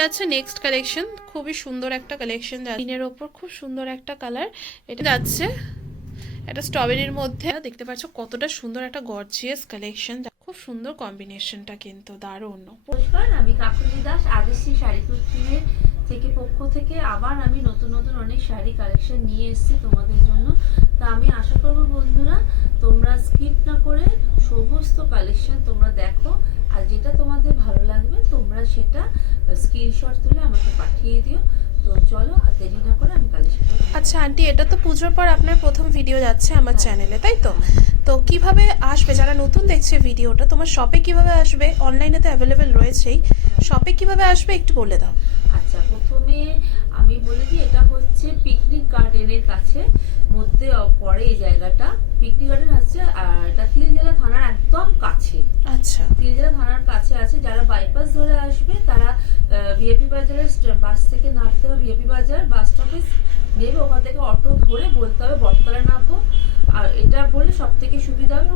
যাচ্ছে next collection খুবই সুন্দর একটা কালেকশন দিনের ওপর খুব সুন্দর একটা কালার এটা যাচ্ছে। একটা স্ট্রবেরির মধ্যে। দেখতে পাচ্ছ কতটা সুন্দর একটা গর্জিয়াস কালেকশন খুব সুন্দর কম্বিনেশনটা কিন্তু, দারুণ। নমস্কার, আমি কাকুলি দাস আদেশি শাড়ি কুচিনের থেকে পক্ষ থেকে আবার আমি নতুন নতুন অনেক শাড়ি কালেকশন নিয়ে এসেছি তোমাদের জন্য। তা আমি আশা করব বন্ধুরা তোমরা স্কিপ না করে সমস্ত কালেকশন তোমরা দেখো আর যেটা তোমাদের ভালো লাগবে তোমরা সেটা স্ক্রিনশট তুলে আমাকে পাঠিয়ে দিও। তো চলো আর দেরি না করে আমি কালেকশন আচ্ছা আন্টি এটা তো পুজোর পর আপনার প্রথম ভিডিও যাচ্ছে আমার চ্যানেলে তাই তো? তো কীভাবে আসবে? যারা নতুন দেখছে ভিডিওটা তোমার শপে কীভাবে আসবে? অনলাইনে তো অ্যাভেলেবেল রয়েছেই। শপে কীভাবে আসবে একটু বলে দাও। বলে দিই এটা হচ্ছে পিকনিক গার্ডেনের কাছে মধ্যে পড়ে এই জায়গাটা। পিকনিক গার্ডেন আছে আর এটা তিনজেলা থানার একদম কাছে। আচ্ছা। তিনজেলা থানার কাছে আছে যারা বাইপাস ধরে আসবে তারা ভিএপি বাজারের বাস থেকে নামতে হবে ভিএপি বাজার বাস স্টপে নেবে ওখান থেকে অটো ধরে বলতে হবে বটতলা নামবো। আর এটা বললে সব থেকে সুবিধা হবে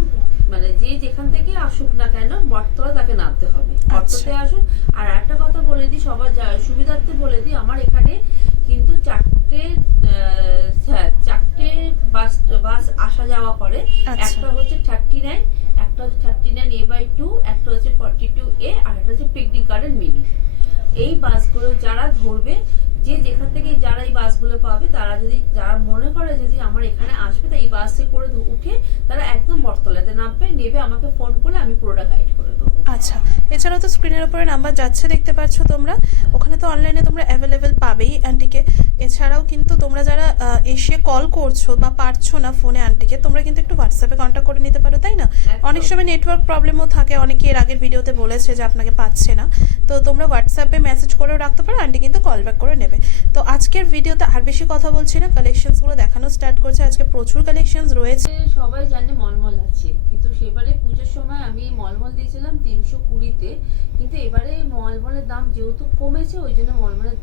মানে যে যেখান থেকে আসুক না কেন বটতলা তাকে নামতে হবে। আচ্ছা। অটোতে আসুন আর একটা কথা বলে দিই সবার সুবিধার্থে বলে দিই আমার এখানে কিন্তু চারটে হ্যাঁ চারটে বাস বাস আসা যাওয়া করে আচ্ছা। একটা হচ্ছে থার্টি নাইন একটা হচ্ছে thirty nine A by two একটা হচ্ছে ফর্টি টু এ আর একটা হচ্ছে পিকনিক গার্ডেন মিনি এই বাসগুলো যারা ধরবে যে যেখান থেকে যারা এই বাসগুলো পাবে তারা যদি যারা মনে করে যদি আমার এখানে আসবে তা এই বাসে করে উঠে তারা একদম বটতলাতে নামবে নেবে আমাকে ফোন করলে আমি পুরোটা গাইড করে আচ্ছা এছাড়াও তো স্ক্রিনের উপরে নাম্বার যাচ্ছে দেখতে পাচ্ছ তোমরা। ওখানে তো অনলাইনে তোমরা অ্যাভেলেবেল পাবেই আন্টিকে এছাড়াও কিন্তু তোমরা যারা এসে কল করছ বা পারছ না ফোনে আন্টিকে তোমরা কিন্তু একটু হোয়াটসঅ্যাপে কন্ট্যাক্ট করে নিতে পারো তাই না? অনেক সময় নেটওয়ার্ক প্রবলেমও থাকে অনেকে এর আগের ভিডিওতে বলেছে যে আপনাকে পাচ্ছে না। তো তোমরা হোয়াটসঅ্যাপে মেসেজ করেও রাখতে পারো আন্টি কিন্তু কল ব্যাক করে নেবে। তো আজকের ভিডিওতে আর বেশি কথা বলছি না কালেকশনসগুলো দেখানো স্টার্ট করছে। আজকে প্রচুর কালেকশনস রয়েছে। সবাই জানে মলমল আছে কিন্তু সেবারে পুজোর সময় আমি মলমল দিয়েছিলাম তিনশো কুড়িতে। কিন্তু এবারে মলমলের দাম যেহেতু কমেছে ওই জন্য মলমলের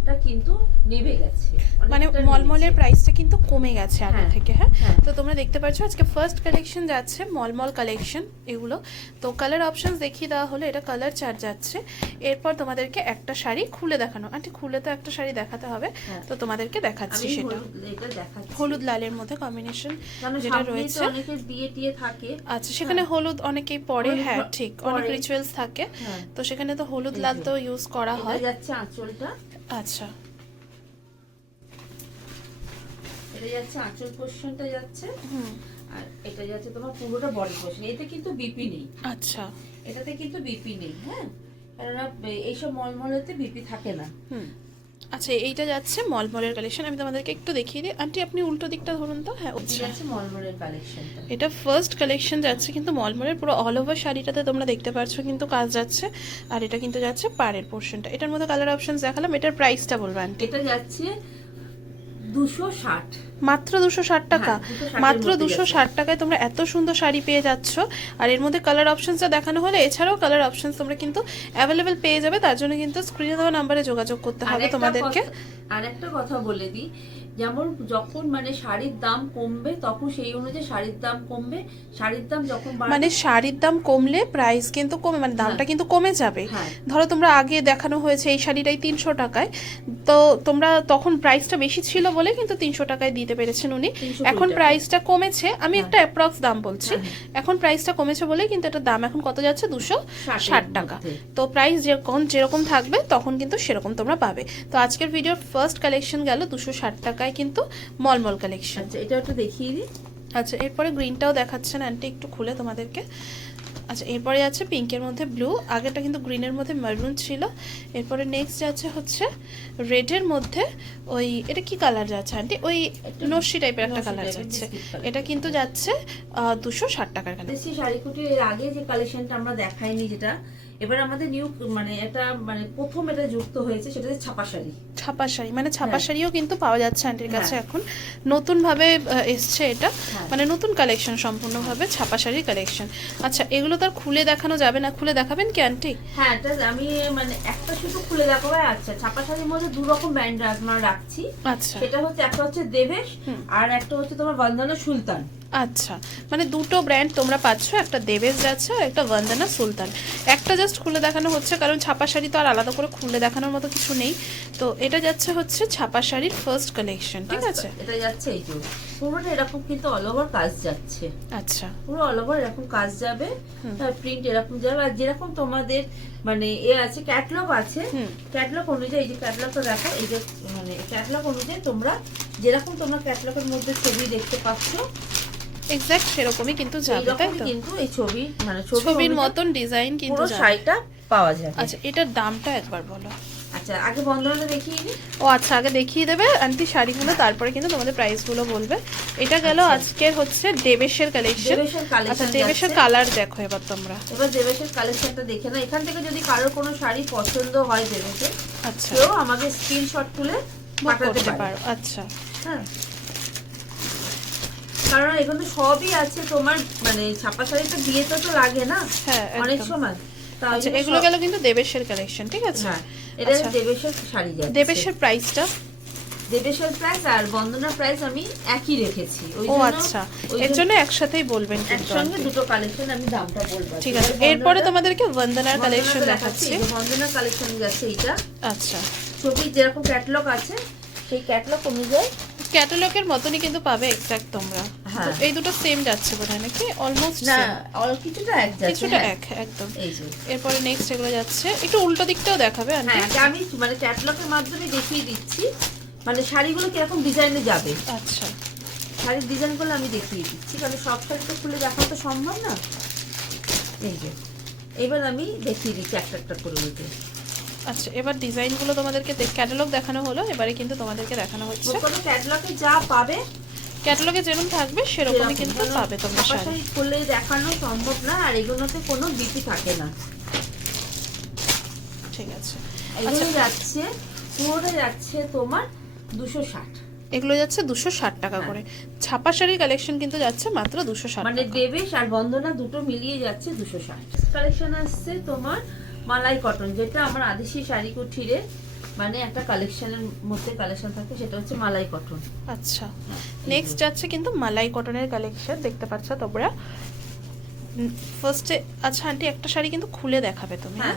দামটা কিন্তু নেমে গেছে। মানে মলমলের প্রাইসটা কিন্তু কমে গেছে আগে হ্যাঁ, থেকে হ্যাঁ? হ্যাঁ। তো তোমরা দেখতে পাচ্ছ আজকে ফার্স্ট কালেকশন যাচ্ছে মলমল কালেকশন এগুলো। তো কালার অপশনস দেখিয়ে দেওয়া হলো এটা কালার চার্ট যাচ্ছে। এরপর তোমাদেরকে একটা শাড়ি খুলে দেখানো। আন্টি খুলে তো একটা শাড়ি দেখাতে হবে। হ্যাঁ। তো তোমাদেরকে দেখাচ্ছি সেটা। হলুদ লালের মধ্যে কম্বিনেশন যেটা রয়েছে। বিয়ে টিয়ে থাকে। আচ্ছা সেখানে হলুদ অনেকেই পরে হ্যাঁ ঠিক অনেক। রিচুয়ালস থাকে। তো সেখানে তো হলুদ লাল তো ইউজ করা হয়। যাচ্ছে আঁচলটা। আচ্ছা। এটা যাচ্ছে আঁচল পোর্শনটা যাচ্ছে। হুম। আর এটা যাচ্ছে তোমার পুরোটা বডি পোর্শন এতে কিন্তু বিপি নেই। আচ্ছা। এটাতে কিন্তু বিপি নেই হ্যাঁ? কেননা এইসব মলমলেতে বিপি থাকে না। হুম। আচ্ছা এইটা যাচ্ছে মলমলের কালেকশন আমি তোমাদেরকে একটু দেখিয়ে দিই। আন্টি আপনি উল্টো দিকটা ধরুন তো। হ্যাঁ মলমলের কালেকশন এটা ফার্স্ট কালেকশন যাচ্ছে কিন্তু মলমলের পুরো অল ওভার শাড়িটাতে তোমরা দেখতে পাচ্ছ কিন্তু কাজ যাচ্ছে। আর এটা কিন্তু যাচ্ছে পাড়ের পোর্শনটা এটার মধ্যে কালার অপশন দেখালাম। এটার প্রাইসটা বলব আন্টি। এটা যাচ্ছে দুশো ষাট। মাত্র দুশো ষাট টাকা? হ্যাঁ, 260 মাত্র দুশো ষাট টাকায় তোমরা এত সুন্দর শাড়ি পেয়ে যাচ্ছ। আর এর মধ্যে কালার অপশনসটা দেখানো হলে এছাড়াও কালার অপশনস তোমরা কিন্তু অ্যাভেলেবেল পেয়ে যাবে। তার জন্য কিন্তু স্ক্রিনে দেওয়া নাম্বারে যোগাযোগ করতে হবে তোমাদেরকে। আর একটা কথা বলে দিই। যেমন যখন মানে শাড়ির দাম কমবে তখন সেই অনুযায়ী শাড়ির দাম কমবে। শাড়ির দাম যখন মানে শাড়ির দাম কমলে প্রাইস কিন্তু কমে মানে দামটা কিন্তু কমে যাবে। হ্যাঁ। ধরো তোমরা আগে দেখানো হয়েছে এই শাড়িটাই তিনশো টাকায়। তো তোমরা তখন প্রাইসটা বেশি ছিল বলে কিন্তু তিনশো টাকায় দিতে পেরেছেন উনি। এখন প্রাইসটা কমেছে। আমি হ্যাঁ। একটা অ্যাপ্রক্স দাম বলছি। হ্যাঁ, এখন প্রাইসটা কমেছে বলে কিন্তু এটার দাম এখন কত যাচ্ছে? দুশো ষাট টাকা। তো প্রাইস যেরকম যেরকম থাকবে তখন কিন্তু সেরকম তোমরা পাবে। তো আজকের ভিডিওর ফার্স্ট কালেকশন গেল দুশো ষাট টাকায় কিন্তু মলমল কালেকশন আচ্ছা এটা একটু দেখিয়ে দিই। আচ্ছা এরপরে গ্রিনটাও দেখাচ্ছেন আন্টি একটু খুলে তোমাদেরকে। আচ্ছা এরপরে আছে পিঙ্কের মধ্যে ব্লু আগেটা কিন্তু গ্রিনের মধ্যে মারুন ছিল। এরপরে নেক্সট যাচ্ছে হচ্ছে রেডের মধ্যে ওই এটা কি কালার যাচ্ছে আন্টি ওই নস্যি টাইপের একটা কালার যাচ্ছে। এটা কিন্তু যাচ্ছে দুশো ষাট টাকার কালার দেশি শাড়িকুটির এর আগে যে কালেকশনটা আমরা দেখাইনি যেটা এবার আমাদের নিউ মানে এটা মানে প্রথম এটা যুক্ত হয়েছে সেটা হচ্ছে ছাপা শাড়ি। ছাপা শাড়ি মানে ছাপা হ্যাঁ। শাড়িও কিন্তু পাওয়া যাচ্ছে আন্টির কাছে হ্যাঁ। এখন। নতুন ভাবে আহ, এসছে এটা। হ্যাঁ। মানে নতুন কালেকশন সম্পূর্ণভাবে ছাপা শাড়ির কালেকশন আচ্ছা এগুলো তো আর খুলে দেখানো যাবে না। খুলে দেখাবেন কি আন্টি হ্যাঁ এটা আমি মানে একটা শুধু খুলে দেখাবো। আচ্ছা ছাপা শাড়ির মধ্যে দু রকম ব্যান্ড আমরা রাখছি। আচ্ছা। সেটা হচ্ছে একটা হচ্ছে দেবেশ। আর একটা হচ্ছে তোমার বন্দনা সুলতান। আচ্ছা মানে দুটো ব্র্যান্ড তোমরা পাচ্ছ। একটা দেবেশ যাচ্ছে আর একটা বন্দনা সুলতান। একটা জাস্ট জাস্ট খুলে দেখানো হচ্ছে কারণ ছাপা শাড়ি তো আর আলাদা করে খুলে দেখানোর মতো কিছু নেই তো এটা যাচ্ছে হচ্ছে ছাপা শাড়ির ফার্স্ট কালেকশন ঠিক আছে এটা যাচ্ছে এই যে পুরোটা এরকম কিন্তু অল ওভার কাজ যাচ্ছে আচ্ছা পুরো অল ওভার এরকম কাজ যাবে। প্রিন্ট এরকম যাবে আর যেরকম তোমাদের মানে এ আছে ক্যাটলগ আছে। ক্যাটলগ অনুযায়ী এই যে ক্যাটলগটা দেখো এই যে মানে ক্যাটলগ অনুযায়ী তোমরা যেরকম তোমরা ক্যাটলগের মধ্যে ছবি দেখতে পাচ্ছ এক্স্যাক্ট সেরকমই কিন্তু যাবে তাই তো? কিন্তু এই ছবি মানে ছবির মতন ডিজাইন কিন্তু পুরো শাড়িটা পাওয়া যাবে আচ্ছা এটার দামটা একবার বলো। আচ্ছা আগে বন্ধনটা দেখিয়ে নিই ও আচ্ছা আগে দেখিয়ে দেবে আন্টি শাড়িগুলো তারপরে কিন্তু তোমাদের প্রাইসগুলো বলবে। এটা গেল আচ্ছা। আজকের হচ্ছে দেবেশের কালেকশন আচ্ছা দেবেশের কালার দেখো এবার তোমরা। এবার দেবেশের কালেকশনটা দেখে না এখান থেকে যদি কারোর কোনো শাড়ি পছন্দ হয় দেবেশের আচ্ছা। কেউ আমাকে স্ক্রিনশট তুলে পাঠাতে পারো আচ্ছা। হ্যাঁ। কারণ এখানে সবই আছে তোমার মানে ছাপা শাড়ি তো বিয়েতে তো লাগে না হ্যাঁ অনেক সময়। আচ্ছা এগুলো গেল কিন্তু দেবেশের কালেকশন ঠিক আছে? হ্যাঁ এটা আচ্ছা। দেবেশের শাড়ি যাচ্ছে। দেবেশের প্রাইসটা দেবেশের প্রাইস আর বন্দনা প্রাইস আমি একই রেখেছি। ওই ও আচ্ছা। এর জন্য একসাথেই বলবেন কিন্তু একসঙ্গে দুটো কালেকশন আমি দামটা বলব। ঠিক আছে। এরপরে তোমাদেরকে বন্দনার কালেকশন দেখাচ্ছি। বন্দনা কালেকশন যাচ্ছে এইটা। আচ্ছা। ছবির যেরকম ক্যাটালগ আছে সেই ক্যাটালগ অনুযায়ী ক্যাটালগের মতনই কিন্তু পাবে এক্স্যাক্ট তোমরা। হ্যাঁ। এই দুটো সেম যাচ্ছে বোধহয় নাকি? অলমোস্ট না অল কিছুটা এক যাচ্ছে কিছুটা হ্যাঁ। এক একদম। এই যে। এরপরে নেক্সট এগুলো যাচ্ছে। একটু উল্টো দিকটাও দেখাবে হ্যাঁ আমি মানে ক্যাটালগের মাধ্যমে দেখিয়ে দিচ্ছি। মানে শাড়িগুলো কীরকম ডিজাইনে যাবে? আচ্ছা। শাড়ির ডিজাইনগুলো আমি দেখিয়ে দিচ্ছি কারণ সব শাড়ি তো খুলে দেখা তো সম্ভব না। এই যে। এবার আমি দেখিয়ে দিচ্ছি একটা একটা করে আচ্ছা এবার ডিজাইনগুলো তোমাদেরকে ক্যাটালগ দেখানো হলো এবারে কিন্তু তোমাদেরকে দেখানো হচ্ছে। ক্যাটালগে যা পাবে ক্যাটালগে যেরকম থাকবে সেরকমই কিন্তু পাবে তোমরা শাড়ি। খুলে দেখানো সম্ভব না আর এগুলোতে কোনো বিপি থাকে না। ঠিক আছে। এগুলো যাচ্ছে পুরোটা যাচ্ছে তোমার দুশো ষাট। এগুলো যাচ্ছে দুশো ষাট টাকা হ্যাঁ। করে। ছাপা শাড়ির কালেকশন কিন্তু যাচ্ছে মাত্র দুশো ষাট মানে দেবেশ আর বন্দনা দুটো মিলিয়ে যাচ্ছে দুশো ষাট। কালেকশন আসছে তোমার মালাই কটন যেটা আমার আদেশি শাড়ি কুঠিরে মানে একটা কালেকশনের মধ্যে কালেকশন থাকে সেটা হচ্ছে মালাই কটন আচ্ছা। নেক্সট যাচ্ছে কিন্তু মালাই কটনের কালেকশন দেখতে পাচ্ছ তোমরা। ফার্স্টে আচ্ছা আন্টি একটা শাড়ি কিন্তু খুলে দেখাবে তুমি হ্যাঁ।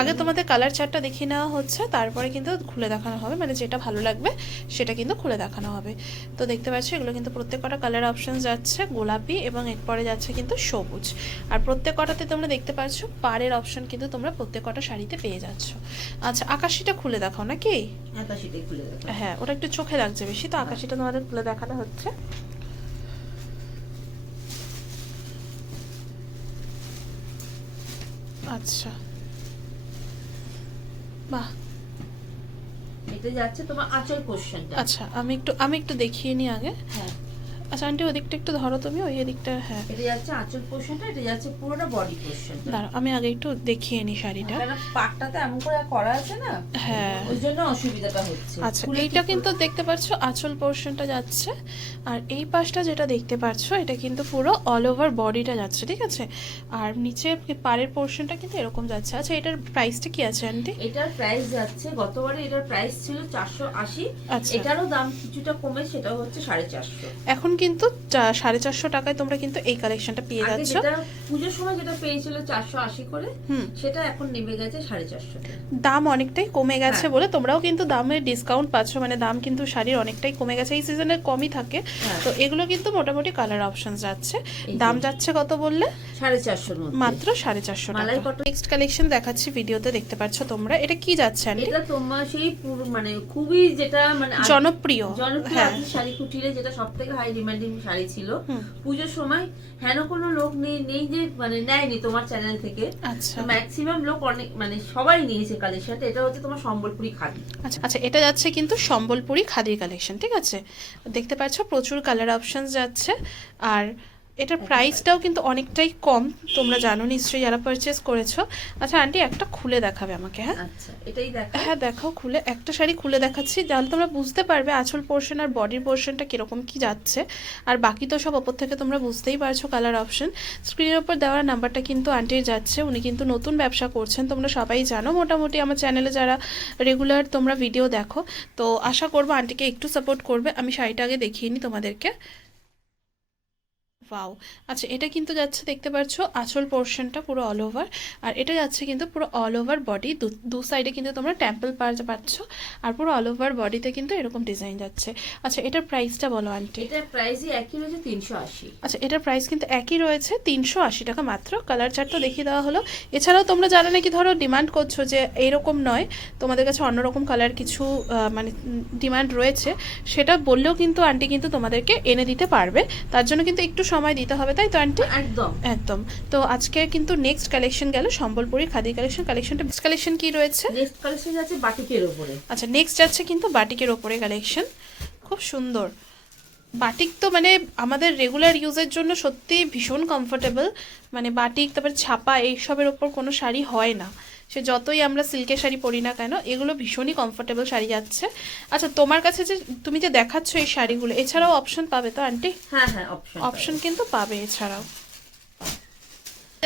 আগে তোমাদের কালার চার্টটা দেখিয়ে নেওয়া হচ্ছে তারপরে কিন্তু খুলে দেখানো হবে মানে যেটা ভালো লাগবে সেটা কিন্তু খুলে দেখানো হবে। তো দেখতে পাচ্ছ এগুলো কিন্তু প্রত্যেক কটা কালার অপশন যাচ্ছে গোলাপি এবং এরপরে যাচ্ছে কিন্তু সবুজ। আর প্রত্যেক কটাতে তোমরা দেখতে পাচ্ছ পাড়ের অপশন কিন্তু তোমরা প্রত্যেক কটা শাড়িতে পেয়ে যাচ্ছ। আচ্ছা আকাশিটা খুলে দেখাও নাকি? খুলে হ্যাঁ ওটা একটু চোখে লাগছে বেশি তো আকাশিটা তোমাদের খুলে দেখানো হচ্ছে। আচ্ছা। বাহ। এটা যাচ্ছে তোমার আঁচল কোশ্চেনটা আচ্ছা আমি একটু আমি একটু দেখিয়ে নিই আগে। হ্যাঁ। আচ্ছা আন্টি ওদিকটা একটু ধরো তুমি ওই এদিকটা হ্যাঁ। এটা যাচ্ছে আঁচল পোর্শনটা এটা যাচ্ছে পুরোটা বডি পোর্শনটা দাঁড়াও আমি আগে একটু দেখিয়ে নিই শাড়িটা। পাটটাতে এমন করে করা আছে না? হ্যাঁ। ওই জন্য অসুবিধাটা হচ্ছে। আচ্ছা এইটা কিন্তু দেখতে পাচ্ছ আঁচল পোর্শনটা যাচ্ছে আর এই পাশটা যেটা দেখতে পাচ্ছ এটা কিন্তু পুরো অল ওভার বডিটা যাচ্ছে ঠিক আছে? আর নিচে পাড়ের পোর্শনটা কিন্তু এরকম যাচ্ছে। আচ্ছা এটার প্রাইসটা কি আছে আন্টি? এটার প্রাইস যাচ্ছে গতবারে এটার প্রাইস ছিল চারশো আশি। আচ্ছা। এটারও দাম কিছুটা কমে সেটা হচ্ছে সাড়ে চারশো। এখন কিন্তু সাড়ে চারশো টাকায় তোমরা কিন্তু এই কালেকশনটা পেয়ে যাচ্ছ। পুজোর সময় যেটা পেয়েছিল চারশো আশি করে সেটা এখন নেমে গেছে সাড়ে চারশো দাম অনেকটাই কমে গেছে হ্যাঁ। বলে তোমরাও কিন্তু দামের ডিসকাউন্ট পাচ্ছ মানে দাম কিন্তু শাড়ির অনেকটাই কমে গেছে এই সিজনে কমই থাকে। হ্যাঁ। তো এগুলো কিন্তু মোটামুটি কালার অপশন যাচ্ছে। দাম যাচ্ছে কত বললে? সাড়ে চারশো মাত্র সাড়ে চারশো টাকা। নেক্সট কালেকশন দেখাচ্ছি ভিডিওতে দেখতে পাচ্ছ তোমরা। এটা কি যাচ্ছে এটা তোমার সেই মানে খুবই যেটা মানে জনপ্রিয়। জনপ্রিয় হ্যাঁ। শাড়ি কুটিরে যেটা সব থেকে হাই ডিমান্ডিং শাড়ি ছিল। পুজোর সময় হেন কোনো লোক নেই নেই যে মানে নেয়নি তোমার চ্যানেল থেকে। আচ্ছা। ম্যাক্সিমাম লোক অনেক মানে সবাই নিয়েছে কালেকশনটা এটা হচ্ছে তোমার সম্বলপুরি খাদি। আচ্ছা আচ্ছা এটা যাচ্ছে কিন্তু সম্বলপুরি খাদির কালেকশন ঠিক আছে? দেখতে পাচ্ছ প্রচুর কালার অপশনস যাচ্ছে। আর এটার প্রাইসটাও কিন্তু অনেকটাই কম তোমরা জানো নিশ্চয়ই যারা পারচেস করেছ। আচ্ছা আন্টি একটা খুলে দেখাবে আমাকে হ্যাঁ? আচ্ছা এটাই দেখো হ্যাঁ দেখাও খুলে। একটা শাড়ি খুলে দেখাচ্ছি তাহলে তোমরা বুঝতে পারবে আঁচল পোর্শন আর বডির পোর্শনটা কীরকম কি যাচ্ছে। আর বাকি তো সব ওপর থেকে তোমরা বুঝতেই পারছ কালার অপশন স্ক্রিনের ওপর দেওয়ার নাম্বারটা কিন্তু আন্টির যাচ্ছে উনি কিন্তু নতুন ব্যবসা করছেন তোমরা সবাই জানো। মোটামুটি আমার চ্যানেলে যারা রেগুলার তোমরা ভিডিও দেখো। তো আশা করব আন্টিকে একটু সাপোর্ট করবে। আমি শাড়িটা আগে দেখিয়ে নিই তোমাদেরকে। ওয়াও আচ্ছা এটা কিন্তু যাচ্ছে দেখতে পাচ্ছ আঁচল পোর্শনটা পুরো অল ওভার আর এটা যাচ্ছে কিন্তু পুরো অল ওভার বডি দু সাইডে কিন্তু তোমরা টেম্পল পার পাচ্ছ আর পুরো অল ওভার বডিতে কিন্তু এরকম ডিজাইন যাচ্ছে। আচ্ছা এটার প্রাইসটা বলো আন্টি এটার প্রাইসই একই রয়েছে তিনশো আশি। আচ্ছা এটার প্রাইস কিন্তু একই রয়েছে তিনশো আশি টাকা মাত্র। কালার চার্টটা দেখিয়ে দেওয়া হলো। এছাড়াও তোমরা যারা নাকি ধরো ডিমান্ড করছ যে এইরকম নয় তোমাদের কাছে অন্যরকম কালার কিছু মানে ডিমান্ড রয়েছে সেটা বললেও কিন্তু আন্টি কিন্তু তোমাদেরকে এনে দিতে পারবে। তার জন্য কিন্তু একটু সময় দিতে হবে তাই তো আন্টি? একদম। একদম। তো আজকে কিন্তু নেক্সট কালেকশন গেল সম্বলপুরি খাদি কালেকশন কালেকশনটা নেক্সট কালেকশন কি রয়েছে? নেক্সট কালেকশন আছে বাটিকের ওপরে। আচ্ছা নেক্সট যাচ্ছে কিন্তু বাটিকের ওপরে কালেকশন খুব সুন্দর। বাটিক তো মানে আমাদের রেগুলার ইউজের জন্য সত্যি ভীষণ কমফোর্টেবল মানে বাটিক তারপর ছাপা এইসবের ওপর কোনো শাড়ি হয় না। সে যতই আমরা সিল্কের শাড়ি পরি না কেন এগুলো ভীষণই কমফোর্টেবল শাড়ি যাচ্ছে। আচ্ছা তোমার কাছে যে তুমি যে দেখাচ্ছ এই শাড়িগুলো এছাড়াও অপশন পাবে তো আন্টি হ্যাঁ হ্যাঁ অপশন অপশন কিন্তু পাবে এছাড়াও।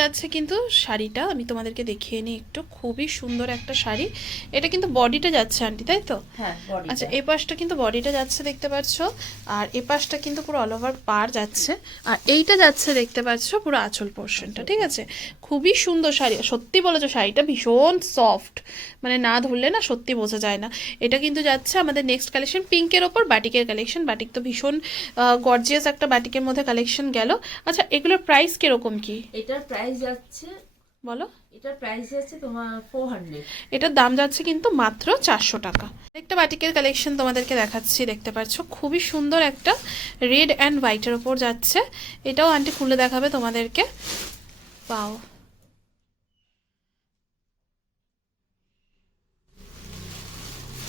যাচ্ছে কিন্তু শাড়িটা। আমি তোমাদেরকে দেখিয়ে নিই একটু। খুবই সুন্দর একটা শাড়ি। এটা কিন্তু বডিটা যাচ্ছে আন্টি তাই তো? হ্যাঁ আচ্ছা এ পাশটা কিন্তু বডিটা যাচ্ছে দেখতে পাচ্ছ? আর এ পাশটা কিন্তু পুরো অল ওভার পার যাচ্ছে। আর এইটা যাচ্ছে দেখতে পাচ্ছ পুরো আঁচল পোর্শনটা ঠিক আছে? খুবই সুন্দর শাড়ি। সত্যি বলেছ শাড়িটা ভীষণ সফট মানে না ধরলে না সত্যি বোঝা যায় না। এটা কিন্তু যাচ্ছে আমাদের নেক্সট কালেকশন পিঙ্কের ওপর। বাটিকের কালেকশন বাটিক তো ভীষণ গর্জিয়াস একটা বাটিকের মধ্যে কালেকশন গেল। আচ্ছা এগুলোর প্রাইস কীরকম কি? এটার প্রাইস যাচ্ছে বলো। এটার প্রাইস যাচ্ছে তোমার ফোর হান্ড্রেড এটার দাম যাচ্ছে কিন্তু মাত্র চারশো টাকা। একটা বাটিকের কালেকশন তোমাদেরকে দেখাচ্ছি দেখতে পাচ্ছ। খুবই সুন্দর একটা রেড অ্যান্ড হোয়াইটের ওপর যাচ্ছে। এটাও আন্টি খুলে দেখাবে তোমাদেরকে। পাও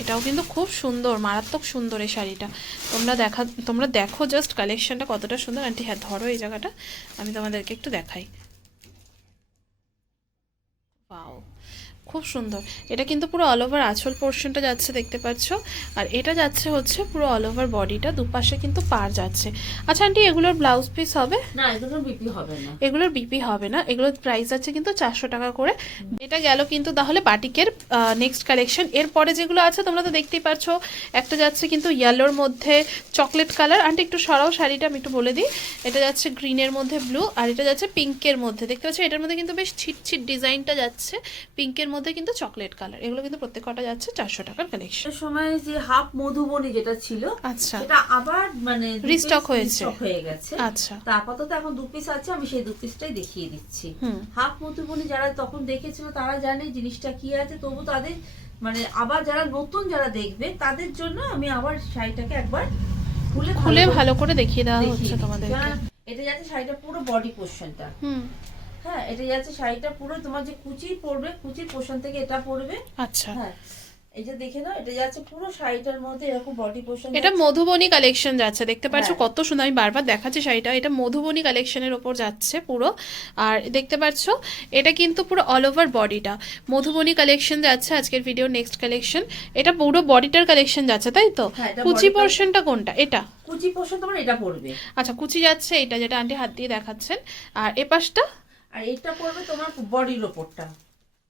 এটাও কিন্তু খুব সুন্দর, মারাত্মক সুন্দর এই শাড়িটা। তোমরা দেখা, তোমরা দেখো জাস্ট কালেকশনটা কতটা সুন্দর। আন্টি হ্যাঁ ধরো এই জায়গাটা। আমি তোমাদেরকে একটু দেখাই পাও খুব সুন্দর। এটা কিন্তু পুরো অল ওভার আঁচল পোর্শনটা যাচ্ছে দেখতে পাচ্ছ? আর এটা যাচ্ছে হচ্ছে পুরো অল ওভার বডিটা দুপাশে কিন্তু পার যাচ্ছে। আচ্ছা আন্টি এগুলোর ব্লাউজ পিস হবে? না এগুলো বিক্রি হবে না। এগুলোর বিপি হবে না। এগুলোর প্রাইস আছে কিন্তু চারশো টাকা করে। এটা গেল কিন্তু তাহলে বাটিকের নেক্সট কালেকশন এরপরে যেগুলো আছে তোমরা তো দেখতেই পাচ্ছ একটা যাচ্ছে কিন্তু ইয়েলোর মধ্যে চকলেট কালার আন্টি একটু সরাও শাড়িটা আমি একটু বলে দিই। এটা যাচ্ছে গ্রিনের মধ্যে ব্লু আর এটা যাচ্ছে পিঙ্কের মধ্যে। দেখতে পাচ্ছ এটার মধ্যে কিন্তু বেশ ছিট ছিট ডিজাইনটা যাচ্ছে। পিঙ্কের মধ্যে কিন্তু চকলেট কালার। এগুলো কিন্তু প্রত্যেক কটা যাচ্ছে চারশো টাকার কালেকশন সময় যে হাফ মধুবনী যেটা ছিল আচ্ছা। সেটা আবার মানে Restock হয়েছে। হয়ে গেছে। আচ্ছা। তা আপাতত এখন দু পিস আছে আমি সেই দু পিসটাই দেখিয়ে দিচ্ছি। হাফ মধুবনী যারা তখন দেখেছিল তারা জানে জিনিসটা কি আছে তবু তাদের মানে আবার যারা নতুন যারা দেখবে তাদের জন্য আমি আবার শাড়িটাকে একবার খুলে খুলে ভালো করে দেখিয়ে দেওয়া হচ্ছে কারণ এটা যাচ্ছে শাড়িটা পুরো বডি পোর্শনটা হুম। হ্যাঁ এটা যাচ্ছে শাড়িটা পুরো তোমার যে কুচি পড়বে কুচির পোর্শন থেকে এটা পড়বে আচ্ছা। হ্যাঁ যে দেখে নাও এটা যাচ্ছে পুরো শাড়িটার মধ্যে এরকম বডি পোর্শন এটা মধুবনী কালেকশন যাচ্ছে দেখতে পাচ্ছ হ্যাঁ। কত সুন্দর আমি বারবার দেখাচ্ছি শাড়িটা এটা মধুবনী কালেকশনের ওপর যাচ্ছে পুরো। আর দেখতে পাচ্ছ এটা কিন্তু পুরো অল ওভার বডিটা মধুবনী কালেকশন যাচ্ছে আজকের ভিডিও নেক্সট কালেকশন এটা পুরো বডিটার কালেকশন যাচ্ছে তাই তো? হ্যাঁ, কুচি পোর্শনটা কোনটা? এটা? কুচি পোর্শন তোমার এটা পড়বে আচ্ছা কুচি যাচ্ছে এটা যেটা আন্টি হাত দিয়ে দেখাচ্ছেন। আর এ পাশটা আর এটা পড়বে তোমার বডির ওপরটা।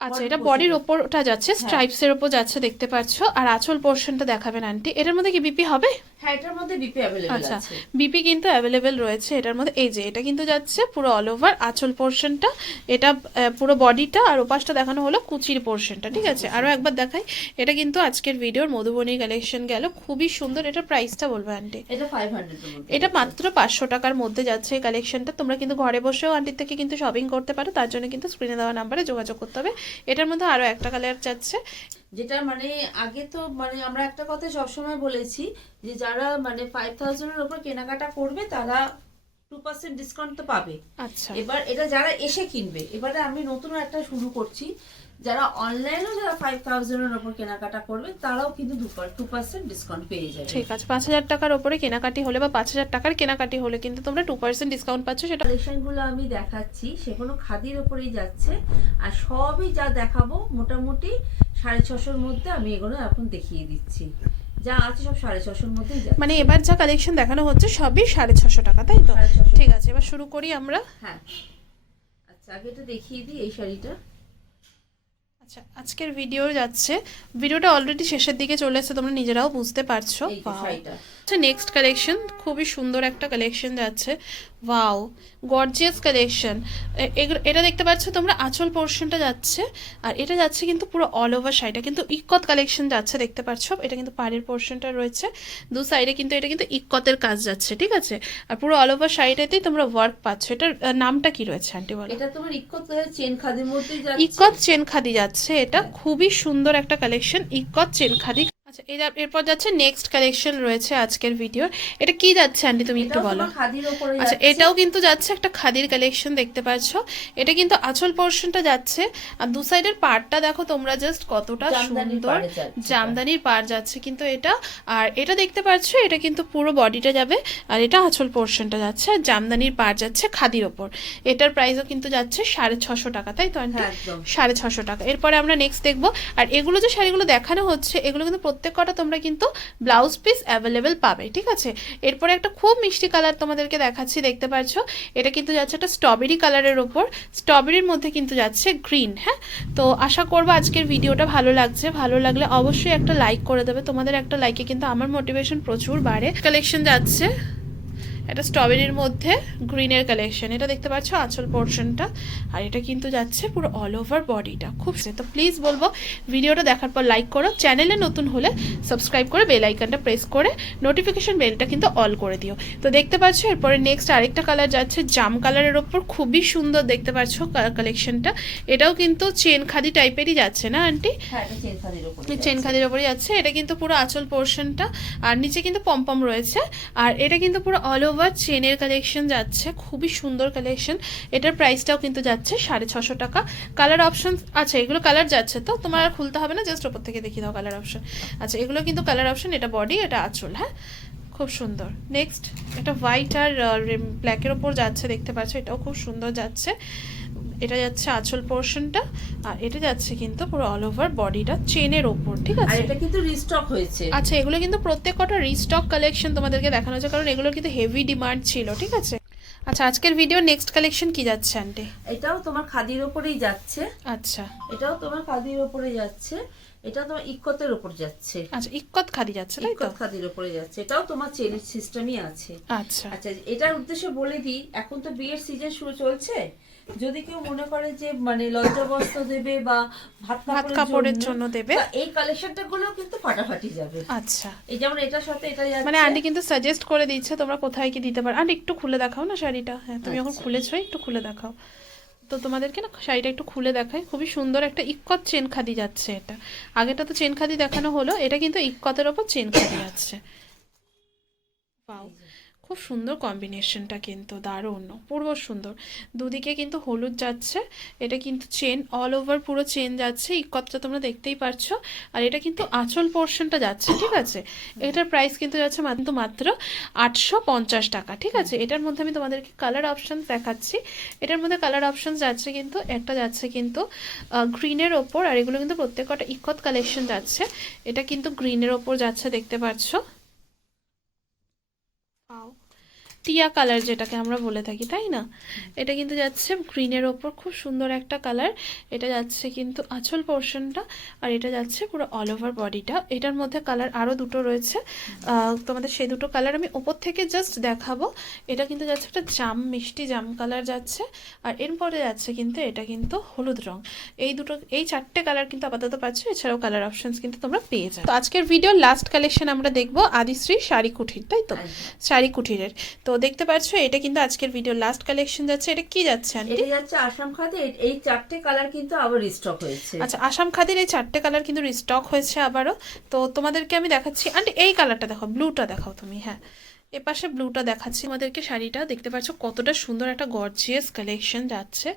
আচ্ছা এটা বডির ওপরটা যাচ্ছে হ্যাঁ। স্ট্রাইপসের ওপর যাচ্ছে দেখতে পাচ্ছ আর আচল পোর্শনটা দেখাবেন আন্টি এটার মধ্যে কি বিপি হবে? হ্যাঁ এটার মধ্যে বিপি অ্যাভেলেবল আচ্ছা আছে। বিপি কিন্তু অ্যাভেলেবেল রয়েছে এটার মধ্যে। এই যে এটা কিন্তু যাচ্ছে পুরো অল ওভার আঁচল পোর্শনটা এটা পুরো বডিটা আর ওপাশটা দেখানো হলো কুচির পোর্শনটা ঠিক আছে? আরও একবার দেখাই এটা কিন্তু আজকের ভিডিওর মধুবনী কালেকশন গেল খুবই সুন্দর এটা প্রাইসটা বলবে আন্টি এটা ফাইভ হান্ড্রেড এর মধ্যে এটা মাত্র পাঁচশো টাকার মধ্যে যাচ্ছে এই কালেকশনটা তোমরা কিন্তু ঘরে বসেও আন্টির থেকে কিন্তু শপিং করতে পারো তার জন্য কিন্তু স্ক্রিনে দেওয়া নাম্বারে যোগাযোগ করতে হবে। এটার মধ্যে আরও একটা কালার যাচ্ছে যেটা মানে আগে তো মানে আমরা একটা কথা সবসময় বলেছি যে যারা মানে ফাইভ থাউজেন্ডের উপর কেনাকাটা করবে তারা টু পার্সেন্ট ডিসকাউন্ট তো পাবে। আচ্ছা। এবার এটা যারা এসে কিনবে এবারে আমি নতুন একটা শুরু করছি যারা অনলাইনেও যারা ফাইভ থাউজেন্ডের উপর কেনাকাটা করবে তারাও কিন্তু টু পার্সেন্ট ডিসকাউন্ট পেয়ে যাবে। ঠিক আছে পাঁচ হাজার টাকার ওপরে কেনাকাটি হলে বা পাঁচ হাজার টাকার কেনাকাটি হলে কিন্তু তোমরা টু পার্সেন্ট ডিসকাউন্ট পাচ্ছ সেটা কালেকশনগুলো আমি দেখাচ্ছি সেগুলো খাদির ওপরেই যাচ্ছে। আর সবই যা দেখাবো মোটামুটি সাড়ে ছশোর মধ্যে আমি এগুলো এখন দেখিয়ে দিচ্ছি। যা আছে সব সাড়ে ছশোর মধ্যেই যাচ্ছে। মানে এবার যা কালেকশন দেখানো হচ্ছে সবই সাড়ে ছশো টাকা তাই তো? ঠিক আছে এবার শুরু করি আমরা। হ্যাঁ। আচ্ছা আগে এটা দেখিয়ে দিই এই শাড়িটা। আচ্ছা আজকের ভিডিও যাচ্ছে। ভিডিওটা অলরেডি শেষের দিকে চলে এসেছে তোমরা নিজেরাও বুঝতে পারছ। শাড়িটা আচ্ছা নেক্সট কালেকশন খুবই সুন্দর একটা কালেকশন যাচ্ছে। ওয়াও গর্জিয়াস কালেকশন এটা দেখতে পাচ্ছ তোমরা আঁচল পোর্শনটা যাচ্ছে আর এটা যাচ্ছে কিন্তু পুরো অল ওভার সাইডে কিন্তু ইকত কালেকশন যাচ্ছে দেখতে পাচ্ছ এটা কিন্তু পাড়ের পোর্শনটা রয়েছে। দু সাইডে কিন্তু এটা কিন্তু ইকতের কাজ যাচ্ছে ঠিক আছে? আর পুরো অল ওভার সাইডেতেই তোমরা ওয়ার্ক পাচ্ছ। এটার নামটা কি রয়েছে আন্টি বলো? এটা তোমার ইকত চেন খাদির মধ্যে যাচ্ছে। ইকত চেন খাদি যাচ্ছে এটা খুবই সুন্দর একটা কালেকশন ইকত চেন খাদি আচ্ছা এর- এরপর যাচ্ছে নেক্সট কালেকশন রয়েছে আজকের ভিডিওর এটা কি যাচ্ছে আন্টি তুমি একটু বলো। আচ্ছা এটাও কিন্তু যাচ্ছে একটা খাদির কালেকশন দেখতে পাচ্ছ। এটা কিন্তু আঁচল পোর্শনটা যাচ্ছে। আর দু সাইডের পাড়টা দেখো তোমরা জাস্ট কতটা সুন্দর। এটা। জামদানির পাড় যাচ্ছে কিন্তু এটা। আর এটা দেখতে পাচ্ছ এটা কিন্তু পুরো বডিটা যাবে। আর এটা আঁচল পোর্শনটা যাচ্ছে। আর জামদানির পাড় যাচ্ছে খাদির ওপর। এটার প্রাইসও কিন্তু যাচ্ছে সাড়ে ছশো টাকা তাই তো আন্টি? হ্যাঁ সাড়ে ছশো টাকা। এরপরে আমরা নেক্সট দেখব। আর এগুলো যে শাড়িগুলো দেখানো হচ্ছে এগুলো কিন্তু প্রত্যেক কটা তোমরা কিন্তু ব্লাউজ পিস অ্যাভেলেবেল পাবে, ঠিক আছে? এরপরে একটা খুব মিষ্টি কালার তোমাদেরকে দেখাচ্ছি, দেখতে পাচ্ছ এটা কিন্তু যাচ্ছে একটা স্ট্রবেরি কালারের ওপর। স্ট্রবেরির মধ্যে কিন্তু যাচ্ছে গ্রিন হ্যাঁ? তো আশা করব আজকের ভিডিওটা ভালো লাগছে। ভালো লাগলে অবশ্যই একটা লাইক করে দেবে। তোমাদের একটা লাইকে কিন্তু আমার মোটিভেশন প্রচুর বাড়ে। কালেকশন যাচ্ছে। এটা স্ট্রবেরির মধ্যে গ্রিনের কালেকশন এটা দেখতে পাচ্ছ আঁচল পোর্শনটা আর এটা কিন্তু যাচ্ছে পুরো অল ওভার বডিটা খুব সে তো প্লিজ বলব ভিডিওটা দেখার পর লাইক করো। চ্যানেলে নতুন হলে সাবস্ক্রাইব করে বেল আইকনটা প্রেস করে নোটিফিকেশন বেলটা কিন্তু অল করে দিও। তো দেখতে পাচ্ছ এরপরে নেক্সট আরেকটা কালার যাচ্ছে জাম কালারের ওপর। খুবই সুন্দর দেখতে পাচ্ছ কালেকশনটা এটাও কিন্তু চেন খাদি টাইপেরই যাচ্ছে না আন্টি হ্যাঁ চেন খাদির ওপরে চেন খাদির ওপরে যাচ্ছে। এটা কিন্তু পুরো আঁচল পোর্শনটা আর নিচে কিন্তু পম্পম রয়েছে। আর এটা কিন্তু পুরো অল ওভার চেনের কালেকশন যাচ্ছে, খুবই সুন্দর কালেকশন এটার প্রাইসটাও কিন্তু যাচ্ছে সাড়ে ছশো টাকা। কালার অপশন আচ্ছা এগুলো কালার যাচ্ছে তো? তোমার আর খুলতে হবে না জাস্ট ওপর থেকে দেখিয়ে দাও কালার অপশন আচ্ছা এগুলো কিন্তু কালার অপশন এটা বডি এটা আঁচল হ্যাঁ? খুব সুন্দর। নেক্সট এটা হোয়াইট আর ব্ল্যাকের ওপর যাচ্ছে, দেখতে পাচ্ছ, এটাও খুব সুন্দর যাচ্ছে। এটা যাচ্ছে আঁচল পোর্শনটা আর এটা যাচ্ছে কিন্তু পুরো অল ওভার বডিটা চেনের ওপর ঠিক আছে? এটা কিন্তু রিস্টক হয়েছে। আচ্ছা এগুলো কিন্তু প্রত্যেক কটা রিস্টক কালেকশন তোমাদেরকে দেখানো হচ্ছে কারণ এগুলো কিন্তু হেভি ডিমান্ড ছিল ঠিক আছে? আচ্ছা আজকের ভিডিও নেক্সট কালেকশন কি যাচ্ছে আন্টি? এটাও তোমার খাদির ওপরেই যাচ্ছে। আচ্ছা। এটাও তোমার খাদির ওপরে যাচ্ছে। এটা তোমার ইক্কতের ওপর যাচ্ছে। আচ্ছা ইক্কত খাদি যাচ্ছে তাই তো? খাদির ওপরে যাচ্ছে। এটাও তোমার চেনের সিস্টেমই আছে। আচ্ছা। আচ্ছা এটার উদ্দেশ্যে বলে দিই এখন তো বিয়ের সিজন শুরু চলছে। যদি কেউ মনে করে যে মানে লজ্জা বস্ত্র দেবে বা ভাত ভাত কাপড়ের জন্য দেবে? এই কালেকশনটা গুলো কিন্তু ফাটাফাটি যাবে। আচ্ছা। এই যেমন এটার সাথে এটা যাচ্ছে। মানে আন্টি কিন্তু সাজেস্ট করে দিচ্ছে তোমরা কোথায় কি দিতে পারো। আন্টি একটু খুলে দেখাও না শাড়িটা? হ্যাঁ তুমি যখন আচ্ছা। খুলেছো একটু খুলে দেখাও। তো তোমাদেরকে না শাড়িটা একটু খুলে দেখাই। খুবই সুন্দর একটা ইক্কত চেন খাদি যাচ্ছে এটা। আগেটা তো চেন খাদি দেখানো হলো এটা কিন্তু ইক্কতের ওপর চেন খাদি যাচ্ছে। পাও খুব সুন্দর কম্বিনেশনটা কিন্তু, দারুণ পূর্ব সুন্দর। দুদিকে কিন্তু হলুদ যাচ্ছে, এটা কিন্তু চেন অল ওভার পুরো চেন যাচ্ছে ইকতটা তোমরা দেখতেই পারছ। আর এটা কিন্তু আঁচল পোর্শনটা যাচ্ছে, ঠিক আছে? এটার প্রাইস কিন্তু যাচ্ছে মাত্র মাত্র আটশো পঞ্চাশ টাকা, ঠিক আছে? এটার মধ্যে আমি তোমাদেরকে কালার অপশান দেখাচ্ছি। এটার মধ্যে কালার অপশান যাচ্ছে কিন্তু, একটা যাচ্ছে কিন্তু গ্রিনের ওপর, আর এগুলো কিন্তু প্রত্যেকটা ইকত কালেকশন যাচ্ছে। এটা কিন্তু গ্রিনের ওপর যাচ্ছে, দেখতে পাচ্ছ? পাও টিয়া কালার যেটাকে আমরা বলে থাকি তাই না? এটা কিন্তু যাচ্ছে গ্রিনের ওপর খুব সুন্দর একটা কালার। এটা যাচ্ছে কিন্তু আঁচল পোর্শনটা আর এটা যাচ্ছে পুরো অল ওভার বডিটা এটার মধ্যে কালার আরও দুটো রয়েছে। তোমাদের সেই দুটো কালার আমি ওপর থেকে জাস্ট দেখাবো। এটা কিন্তু যাচ্ছে একটা জাম মিষ্টি জাম কালার যাচ্ছে। আর এরপরে যাচ্ছে কিন্তু এটা কিন্তু হলুদ রং। এই দুটো এই চারটে কালার কিন্তু আপাতত পাচ্ছ এছাড়াও কালার অপশনস কিন্তু তোমরা পেয়ে যাবে। তো আজকের ভিডিও লাস্ট কালেকশন আমরা দেখব আদিশ্রী শাড়ি কুঠির তাই তো? শাড়ি কুঠিরের। তো দেখতে পাচ্ছ এটা কিন্তু আজকের ভিডিও লাস্ট কালেকশন যাচ্ছে। এটা কি যাচ্ছে আন্টি এটা যাচ্ছে আসাম খাদি এই- এই চারটে কালার কিন্তু আবার রিস্টক হয়েছে। আচ্ছা আসাম খাদির এই চারটে কালার কিন্তু রিস্টক হয়েছে আবারও। তো তোমাদেরকে আমি দেখাচ্ছি। আন্টি এই কালারটা দেখো ব্লুটা দেখাও তুমি হ্যাঁ। এ পাশে ব্লুটা দেখাচ্ছি। আমাদেরকে শাড়িটা দেখতে পাচ্ছ কতটা সুন্দর একটা গর্জিয়াস কালেকশন যাচ্ছে।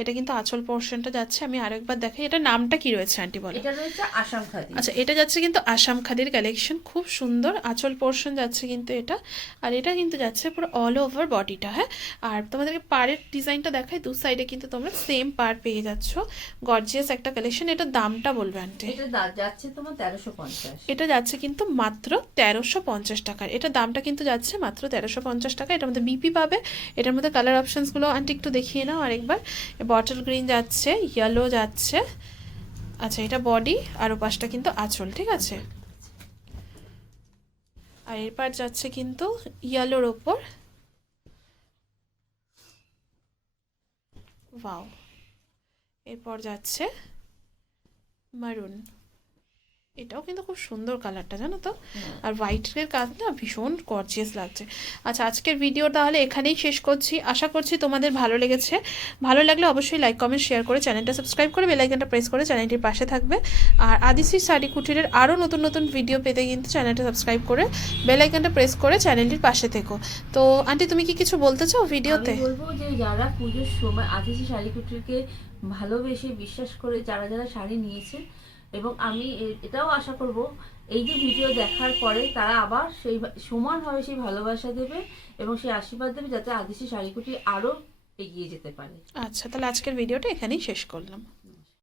এটা কিন্তু আঁচল পোর্শনটা যাচ্ছে। আমি আরেকবার দেখাই এটা নামটা কি রয়েছে আন্টি বলো? এটা রয়েছে আসাম খাদি। আচ্ছা এটা যাচ্ছে কিন্তু আসাম খাদির কালেকশন খুব সুন্দর আঁচল পোর্শন যাচ্ছে কিন্তু এটা। আর এটা কিন্তু যাচ্ছে পুরো অল ওভার বডিটা হ্যাঁ? আর তোমাদেরকে পাড়ের ডিজাইনটা দেখাই দু সাইডে কিন্তু তোমরা সেম পার পেয়ে যাচ্ছ। গর্জিয়াস একটা কালেকশন এটা দামটা বলবে আন্টি? এটা যাচ্ছে তোমার তেরোশো পঞ্চাশ। এটা যাচ্ছে কিন্তু মাত্র তেরোশো পঞ্চাশ টাকার। এটা দামটা কিন্তু যাচ্ছে মাত্র তেরোশো পঞ্চাশ টাকা। এটার মধ্যে বিপি পাবে। এটার মধ্যে কালার অপশানসগুলো আন্টি একটু দেখিয়ে নাও আরেকবার। বটল গ্রিন যাচ্ছে ইয়েলো যাচ্ছে। আচ্ছা এটা বডি আর পাশটা কিন্তু আঁচল, ঠিক আছে? আর এরপর যাচ্ছে কিন্তু ইয়েলোর ওপর। ওয়াও এরপর যাচ্ছে মারুন এটাও কিন্তু খুব সুন্দর কালারটা জানো তো? আর হোয়াইটের কাজ না ভীষণ গর্জিয়াস লাগছে। আচ্ছা আজকের ভিডিও তাহলে এখানেই শেষ করছি। আশা করছি তোমাদের ভালো লেগেছে। ভালো লাগলে অবশ্যই লাইক কমেন্ট শেয়ার করে চ্যানেলটা সাবস্ক্রাইব করে বেলাইকনটা প্রেস করে চ্যানেলটির পাশে থাকবে। আর আদিশ্রী শাড়ি কুটিরের আরও নতুন নতুন ভিডিও পেতে কিন্তু চ্যানেলটা সাবস্ক্রাইব করে বেলাইকনটা প্রেস করে চ্যানেলটির পাশে থেকো। তো আন্টি তুমি কি কিছু বলতে চাও ভিডিওতে বলব যে যারা পুজোর সময় আদিশি শাড়ি কুটিরকে ভালোবেসে বিশ্বাস করে যারা যারা শাড়ি নিয়েছে এবং আমি এটাও আশা করব, এই যে ভিডিও দেখার পরে তারা আবার সেই সমানভাবে সেই ভালোবাসা দেবে এবং সেই আশীর্বাদ দেবে যাতে আদিশি শাড়িকুটি আরও এগিয়ে যেতে পারে। আচ্ছা তাহলে আজকের ভিডিওটা এখানেই শেষ করলাম।